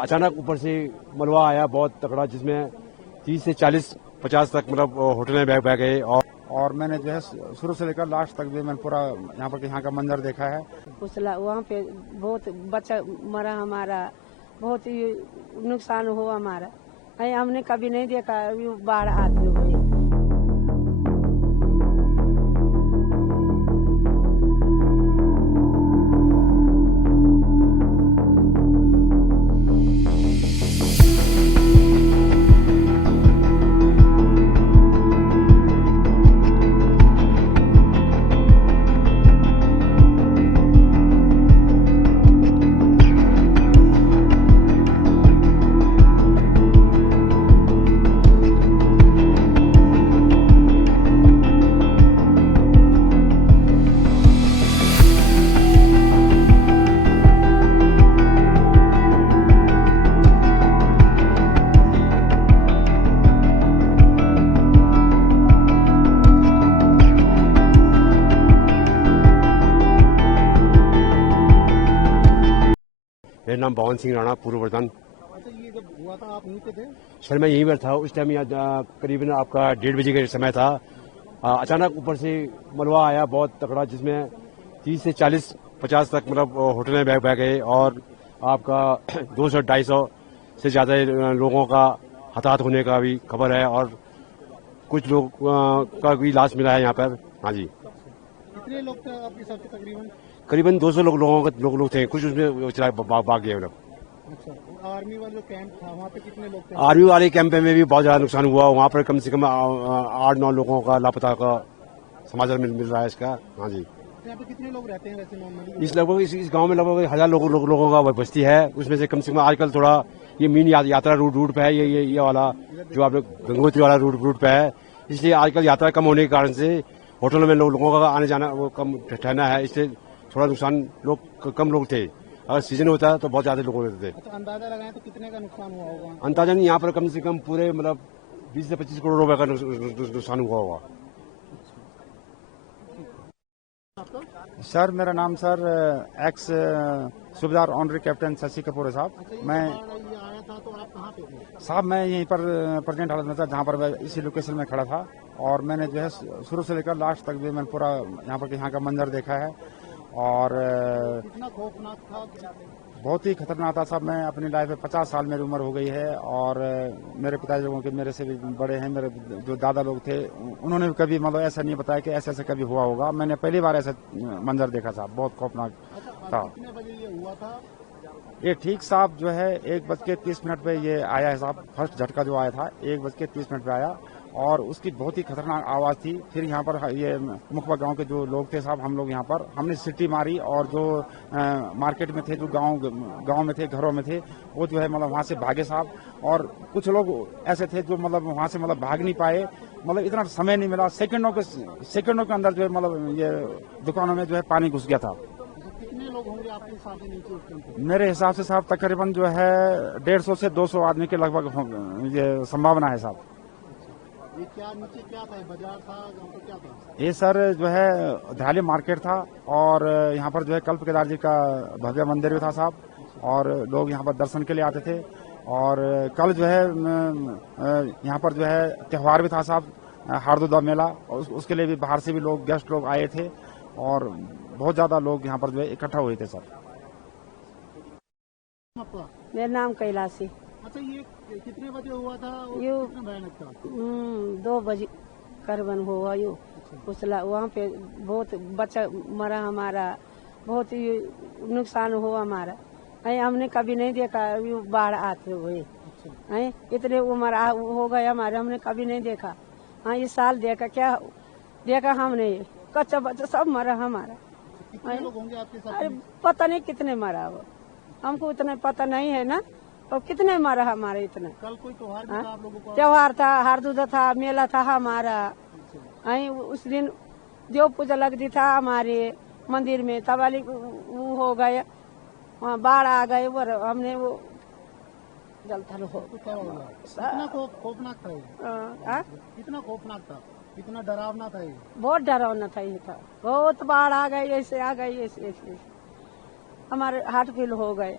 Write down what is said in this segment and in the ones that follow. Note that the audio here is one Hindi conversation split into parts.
अचानक ऊपर से मलबा आया बहुत तगड़ा, जिसमें 30 से 40-50 तक मतलब होटलें बह गए। और मैंने जो है शुरू से लेकर लास्ट तक भी मैंने पूरा यहाँ का मंजर देखा है। वहाँ पे बहुत बच्चा मरा, हमारा बहुत ही नुकसान हुआ हमारा। हमने कभी नहीं देखा बाढ़ आती हुई। मेरा नाम पवन सिंह राणा, पूर्व प्रधान। अच्छा, ये जब हुआ था आप यहीं पे थे? सर मैं यहीं पर था उस टाइम। करीबन आपका 1:30 बजे का समय था। अचानक ऊपर से मलबा आया बहुत तगड़ा, जिसमें 30 से 40-50 तक मतलब होटलें बह गए और आपका 200-250 से ज्यादा लोगों का हताहत होने का भी खबर है और कुछ लोग का भी लाश मिला है यहाँ पर। हाँ जी। कितने लोग थे आपके साथ तकरीबन? करीबन 200 लोग थे, कुछ उसमें भाग गए लोग। अच्छा, आर्मी वाला जो कैंप था वहाँ पे कितने लोग थे? आर्मी वाले कैंप में भी बहुत ज्यादा नुकसान हुआ। वहाँ पर कम से कम 8-9 लोगों का लापता का समाचार मिल रहा है इसका। हाँ जी। यहाँ पे कितने लोग रहते हैं वैसे नॉर्मली? इस गांव में लगभग 1000 लोगों का बस्ती है। उसमें से कम आजकल थोड़ा ये मीन यात्रा रूट पे है, ये वाला जो आप गंगोत्री वाला रूट पे है। इसलिए आजकल यात्रा कम होने के कारण से होटलों में लोगों का आने जाना वो कम ठहरना है, इसलिए थोड़ा नुकसान कम लोग थे। अगर सीजन होता है तो बहुत ज्यादा लोग होते थे। अच्छा, अंदाजा लगाएं तो कितने का नुकसान हुआ होगा? अंदाजन यहाँ पर कम से कम पूरे मतलब 20 से 25 करोड़ रुपए का नुकसान हुआ होगा। सर मेरा नाम सर एक्स सूबेदार ऑनरी कैप्टन शशि कपूर है साहब। अच्छा, मैं ये आया था तो आप कहाँ पे थे? साहब मैं यहीं पर प्रेजेंट हालत में था, जहाँ पर मैं इसी लोकेशन में खड़ा था। और मैंने जो है शुरू से लेकर लास्ट तक भी मैंने पूरा यहाँ का मंजर देखा है। और कितना खौफनाक था? बहुत ही खतरनाक था साहब। मैं अपनी लाइफ में 50 साल मेरी उम्र हो गई है और मेरे पिताजी लोगों के मेरे से भी बड़े हैं, मेरे जो दादा लोग थे उन्होंने भी कभी मतलब ऐसा नहीं बताया कि ऐसे कभी हुआ होगा। मैंने पहली बार ऐसा मंजर देखा साहब, बहुत खौफनाक था। कितने बजे ये हुआ था? ये ठीक साहब जो है 1:30 पे ये आया है साहब। फर्स्ट झटका जो आया था 1:30 पे आया और उसकी बहुत ही खतरनाक आवाज थी। फिर यहाँ पर ये मुखबा गांव के जो लोग थे साहब, हम लोग यहाँ पर हमने सिटी मारी और जो मार्केट में थे, जो गांव में थे, घरों में थे, वो जो है मतलब वहाँ से भागे साहब। और कुछ लोग ऐसे थे जो मतलब वहाँ से मतलब भाग नहीं पाए, मतलब इतना समय नहीं मिला। सेकंडों के अंदर जो है मतलब ये दुकानों में जो है पानी घुस गया था। कितने लोग होंगे आपके हिसाब से नीचे उस टाइम पे? मेरे हिसाब से साहब तकरीबन जो है 150 से 200 आदमी के लगभग ये संभावना है साहब। ये क्या नीचे क्या था? बाजार था, गाँव का क्या था? ये सर जो है धाली मार्केट था और यहाँ पर जो है कल्प केदार जी का भव्य मंदिर भी था साहब। और लोग यहाँ पर दर्शन के लिए आते थे। और कल जो है यहाँ पर जो है त्योहार भी था साहब, हार्दुदा मेला, और उसके लिए भी बाहर से भी लोग गेस्ट लोग आए थे और बहुत ज्यादा लोग यहाँ पर जो है इकट्ठा हुए थे सर। आपका? मेरा नाम कैलाशी। अच्छा, ये कितने बजे हुआ था और यो कितना भयानक था? 2 बजे करबन हुआ यो। उसला वहाँ पे बहुत बच्चा मरा, हमारा बहुत ही नुकसान हुआ हमारा। हमने कभी नहीं देखा यो बाढ़ आते हुए। इतने उम्र हो गए हमारे, हमने कभी नहीं देखा। इस साल देखा, क्या देखा हमने, कच्चा बच्चा सब मरा हमारा। कितने लोग होंगे आपके साथ? अरे पता नहीं कितने मरा वो, हमको इतना पता नहीं है ना। और कितने मरा हमारे इतना। कल कोई त्योहार भी था आप लोगों का? त्योहार था, हार्दुदा था, मेला था हमारा। उस दिन देव पूजा लगती था हमारे मंदिर में, तब वाली वो हो गए, वहाँ बाढ़ आ गए, वो हमने वो जलथल हो। कितना खौफनाक था ये? कितना खौफनाक था, कितना डरावना था ये? बहुत डरावना था ये था। बहुत बाढ़ आ गई, ऐसे आ गई, ऐसे हमारे हार्ट फेल हो गए।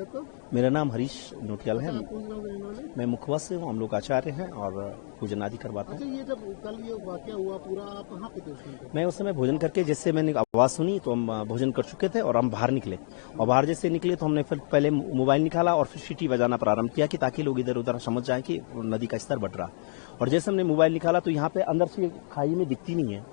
हो तो मेरा नाम हरीश नोटियाल है। पूछ रहा हूँ इन्होंने। मैं मुखवा से हूँ, हम लोग आचार्य हैं और पूजन आदि करवाते अच्छा, हैं। ये जब कल ये वाकया हुआ पूरा, आप कहाँ पे थे उस टाइम पे? मैं उस समय भोजन करके जैसे मैंने आवाज़ सुनी तो हम भोजन कर चुके थे और हम बाहर निकले, और बाहर जैसे निकले तो हमने फिर पहले मोबाइल निकाला और फिर सीटी बजाना प्रारंभ किया कि ताकि लोग इधर उधर समझ जाएं कि नदी का स्तर बढ़ रहा। और जैसे हमने मोबाइल निकाला तो यहाँ पे अंदर से खाई में दिखती नहीं है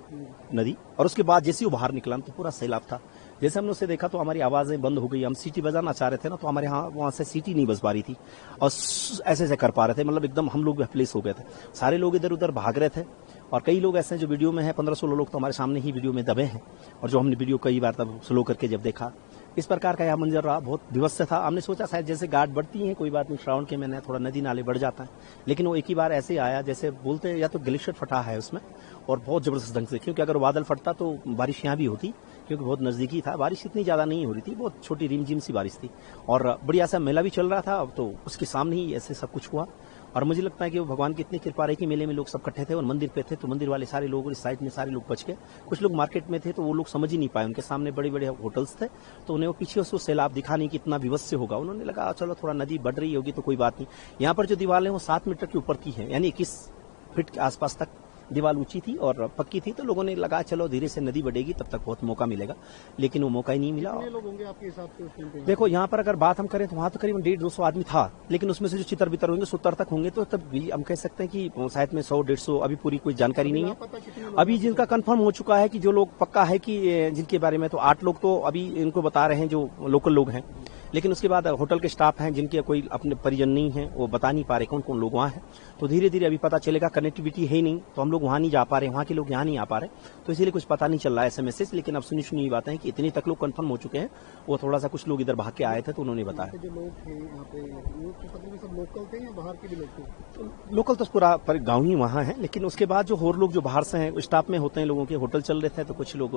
नदी, और उसके बाद जैसे वो बाहर निकला तो पूरा सैलाब था। जैसे हमने उसे देखा तो हमारी आवाज़ें बंद हो गई। हम सीटी बजाना चाह रहे थे ना, तो हमारे यहाँ वहाँ से सीटी नहीं बज पा रही थी और ऐसे ऐसे कर पा रहे थे, मतलब एकदम हम लोग भी हेल्पलेस हो गए थे। सारे लोग इधर उधर भाग रहे थे और कई लोग ऐसे हैं जो वीडियो में हैं, 15-16 लोग तो हमारे सामने ही वीडियो में दबे हैं, और जो हमने वीडियो कई बार तब स्लो करके जब देखा, इस प्रकार का यह मंजर रहा, बहुत विवश था। हमने सोचा शायद जैसे गार्ड बढ़ती हैं, कोई बात नहीं, श्रावण के महीने थोड़ा नदी नाले बढ़ जाता है, लेकिन वो एक ही बार ऐसे आया जैसे बोलते हैं या तो ग्लेशियर फटा है उसमें, और बहुत जबरदस्त ढंग से, क्योंकि अगर बादल फटता तो बारिश यहाँ भी होती, क्योंकि बहुत नजदीकी था। बारिश इतनी ज्यादा नहीं हो रही थी, बहुत छोटी रिमझिम सी बारिश थी, और बढ़िया सा मेला भी चल रहा था, तो उसके सामने ही ऐसे सब कुछ हुआ। और मुझे लगता है कि वो भगवान की इतनी कृपा रही कि मेले में लोग सब इकट्ठे थे और मंदिर पे थे, तो मंदिर वाले सारे लोग और इस साइड में सारे लोग बच गए। कुछ लोग मार्केट में थे तो वो लोग समझ ही नहीं पाए, उनके सामने बड़े बड़े होटल्स थे, तो उन्हें वो पीछे उसको सैलाब दिखा नहीं कि इतना विवश होगा। उन्होंने लगा चलो थोड़ा नदी बढ़ रही होगी तो कोई बात नहीं। यहाँ पर जो दीवार है वो 7 मीटर के ऊपर की है, यानी 21 फीट के आसपास तक दीवार ऊंची थी और पक्की थी, तो लोगों ने लगा चलो धीरे से नदी बढ़ेगी तब तक बहुत मौका मिलेगा, लेकिन वो मौका ही नहीं मिला। कितने लोग होंगे आपके हिसाब से उस टाइम पे? देखो यहाँ पर अगर बात हम करें तो वहाँ तो करीबन 150-200 आदमी था, लेकिन उसमें से जो चितर बितर होंगे 70 तक होंगे, तो तब भी हम कह सकते हैं कि शायद में 100-150, अभी पूरी कोई जानकारी नहीं है। पता कितने लोग? अभी जिनका कंफर्म हो चुका है कि जो लोग पक्का है कि जिनके बारे में, तो 8 लोग तो अभी इनको बता रहे हैं जो लोकल लोग हैं, लेकिन उसके बाद होटल के स्टाफ हैं जिनके कोई अपने परिजन नहीं है, वो बता नहीं पा रहे कौन कौन लोग वहाँ हैं। तो धीरे धीरे अभी पता चलेगा, कनेक्टिविटी है ही नहीं, तो हम लोग वहाँ नहीं जा पा रहे, वहाँ के लोग यहाँ नहीं आ पा रहे, तो इसीलिए कुछ पता नहीं चल रहा है ऐसे मैसेज। लेकिन अब सुनी बातें हैं कि इतनी तक लोग कंफर्म हो चुके हैं। वो थोड़ा सा कुछ लोग इधर भाग के आए थे तो उन्होंने बताया। जो लोग थे यहाँ पे, वो तो तकरीबन सब लोकल थे या बाहर के भी लोग थे? लोकल तो पूरा पर गाँव ही वहाँ है, लेकिन उसके बाद जो और लोग जो बाहर से हैं, स्टाफ में होते हैं लोगों के, होटल चल रहे थे तो कुछ लोग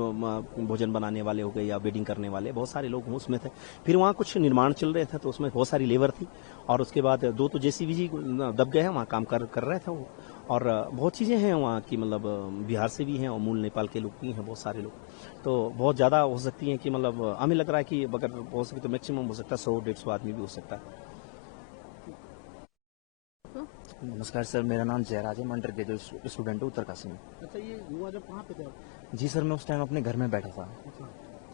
भोजन बनाने वाले हो गए या वेडिंग करने वाले, बहुत सारे लोग उसमें थे। फिर वहाँ कुछ निर्माण चल रहे थे तो उसमें बहुत सारी लेबर थी, और उसके बाद 2 तो जेसीबी जी दब गए हैं, वहाँ काम कर रहे थे वो। और बहुत चीज़ें हैं वहाँ की, मतलब बिहार से भी हैं और मूल नेपाल के लोग भी हैं बहुत सारे लोग, तो बहुत ज़्यादा हो सकती हैं कि मतलब हमें लग रहा है कि अगर हो सके तो मैक्सिमम हो सकता है 100-150 आदमी भी हो सकता है। नमस्कार सर, मेरा नाम जयराज है, मैं अंडर ग्रेजुएट स्टूडेंट हूँ उत्तरकाशी में। अच्छा, ये हुआ जब कहाँ पे थे आप? जी सर, मैं उस टाइम अपने घर में बैठा था,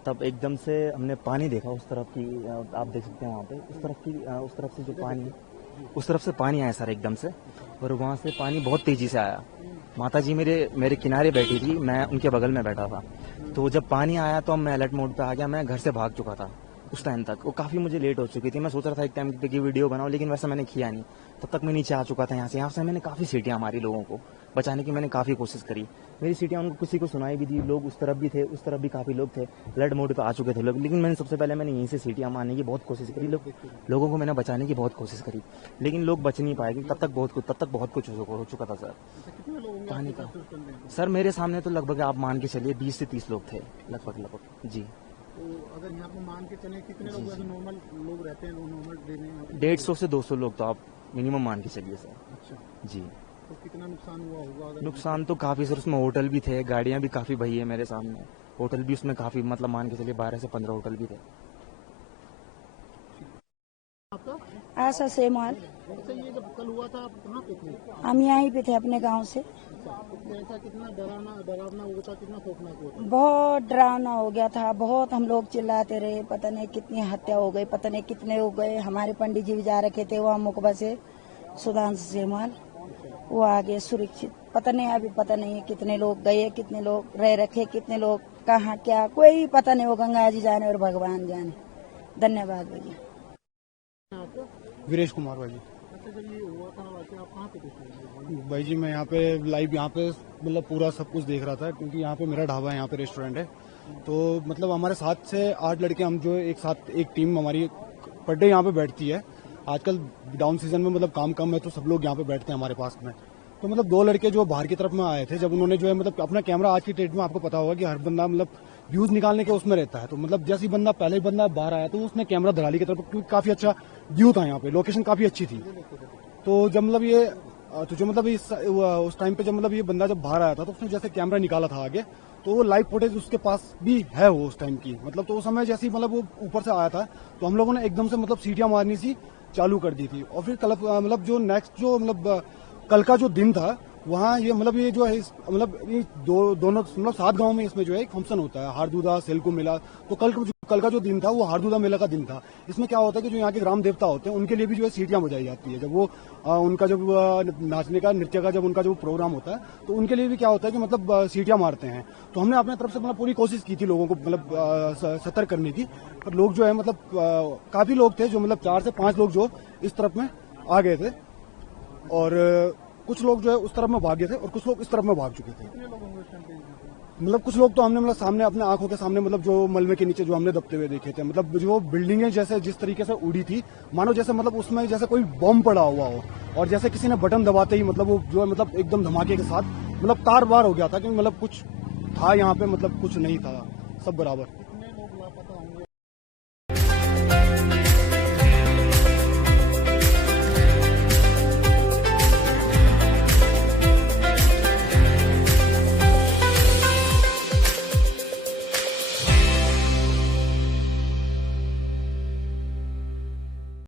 तब एकदम से हमने पानी देखा उस तरफ की, आप देख सकते हैं वहाँ पे उस तरफ से जो पानी, उस तरफ से पानी आया सर एकदम से, और वहाँ से पानी बहुत तेजी से आया। माता जी मेरे किनारे बैठी थी, मैं उनके बगल में बैठा था, तो जब पानी आया तो मैं अलर्ट मोड पे आ गया, मैं घर से भाग चुका था। उस टाइम तक वो काफ़ी मुझे लेट हो चुकी थी, मैं सोच रहा था एक टाइम पे की वीडियो बनाऊं, लेकिन वैसा मैंने किया नहीं। तब तक मैं नीचे आ चुका था यहाँ से मैंने काफ़ी सीटियाँ मारी, लोगों को बचाने की मैंने काफ़ी कोशिश करी। मेरी सीटियाँ उनको किसी को सुनाई भी दी, लोग उस तरफ भी थे, उस तरफ भी काफ़ी लोग थे, अलर्ट मोड पे आ चुके थे लोग, लेकिन मैंने सबसे पहले यहीं से सीटियाँ मारने की बहुत कोशिश करी, लोगों को मैंने बचाने की बहुत कोशिश करी, लेकिन लोग बच नहीं पाए, तब तक बहुत कुछ हो चुका था सर कितने लोग होंगे पानी आपके का। साथ उस टाइम पे? सर मेरे सामने तो लगभग आप मान के चलिए 20 से 30 लोग थे, लगभग जी। तो अगर यहाँ पे मान के चले कितने लोग वैसे नॉर्मल लोग रहते हैं, नॉर्मल डे में? 150 से 200 लोग तो आप मिनिमम मान के चलिए सर। अच्छा, जी, तो कितना नुकसान हुआ होगा अगर? नुकसान तो काफ़ी सर, उसमें होटल भी थे, गाड़ियाँ भी काफ़ी भई है मेरे सामने, होटल भी उसमें काफ़ी, मतलब मान के चलिए 12 से 15 होटल भी थे। आपका? आशा सेमाल। अच्छा, ये जब कल हुआ था आप कहाँ पे थे? हम यहीं पे थे अपने गांव से। अच्छा, तो ऐसा कितना डरावना हुआ था, कितना खौफनाक हुआ था? बहुत डरावना हो गया था, बहुत हम लोग चिल्लाते रहे, पता नहीं कितनी हत्या हो गई, पता नहीं कितने हो गए। हमारे पंडित जी भी जा रखे थे वहाँ मुकबा से, सुधांशु सेमाल, वो आगे सुरक्षित, पता नहीं कितने लोग गए, कितने लोग रह रखे, कितने लोग कहाँ क्या, कोई पता नहीं, वो गंगा जी जाने और भगवान जाने। धन्यवाद भैया। वीरेश कुमार भाई जी। अच्छा, जब ये हुआ था वैसे आप कहाँ पे थे? भाई जी मैं यहाँ पे लाइव यहाँ पे मतलब पूरा सब कुछ देख रहा था, क्योंकि यहाँ पे मेरा ढाबा है, यहाँ पे रेस्टोरेंट है, तो मतलब हमारे 7 से 8 लड़के हम जो एक साथ, एक टीम हमारी पर डे यहाँ पे बैठती है। आजकल डाउन सीजन में मतलब काम कम है तो सब लोग यहाँ पे बैठते हैं हमारे पास में। तो मतलब 2 लड़के जो बाहर की तरफ में आए थे, जब उन्होंने जो है मतलब अपना कैमरा, आज की डेट में आपको पता होगा कि हर बंदा मतलब व्यूज निकालने के उसमें रहता है, तो मतलब जैसे ही पहले बंदा बाहर आया तो उसने कैमरा धराली की तरफ, क्योंकि काफी अच्छा व्यू था यहाँ पे, लोकेशन काफी अच्छी थी। तो जब मतलब ये तो जो मतलब उस टाइम पे जब मतलब ये बंदा जब बाहर आया था तो उसने जैसे कैमरा निकाला था आगे, तो वो लाइव फुटेज उसके पास भी है वो उस टाइम की। मतलब तो उस समय जैसे ही मतलब वो ऊपर से आया था तो हम लोगों ने एकदम से मतलब सीटियां मारनी सी चालू कर दी थी। और फिर कल मतलब जो नेक्स्ट जो मतलब कल का जो दिन था वहाँ ये मतलब ये जो है मतलब ये दोनों मतलब 7 गांव में इसमें जो है एक फंक्शन होता है हारदूदा सेलकू मेला। तो कल का जो दिन था वो हारदूदा मेला का दिन था। इसमें क्या होता है कि जो यहाँ के ग्राम देवता होते हैं उनके लिए भी जो है सीटियां बजाई जाती है। जब वो उनका जब नाचने का नृत्य का जब उनका जो प्रोग्राम होता है तो उनके लिए भी क्या होता है कि मतलब सीटियां मारते हैं। तो हमने अपने तरफ से मतलब पूरी कोशिश की थी लोगों को मतलब सतर्क करने की, पर लोग जो है मतलब काफी लोग थे जो मतलब 4 से 5 लोग जो इस तरफ में आ गए थे और कुछ लोग जो है उस तरफ में भाग गए थे और कुछ लोग इस तरफ में भाग चुके थे। मतलब कुछ लोग तो हमने मतलब सामने अपने आंखों के सामने मतलब जो मलबे के नीचे जो हमने दबते हुए देखे थे। मतलब जो बिल्डिंगें जैसे जिस तरीके से उड़ी थी मानो जैसे मतलब उसमें जैसे कोई बम पड़ा हुआ हो और जैसे किसी ने बटन दबाते ही मतलब वो जो है मतलब एकदम धमाके के साथ मतलब तार बार हो गया था कि मतलब कुछ था यहाँ पे मतलब कुछ नहीं था, सब बराबर।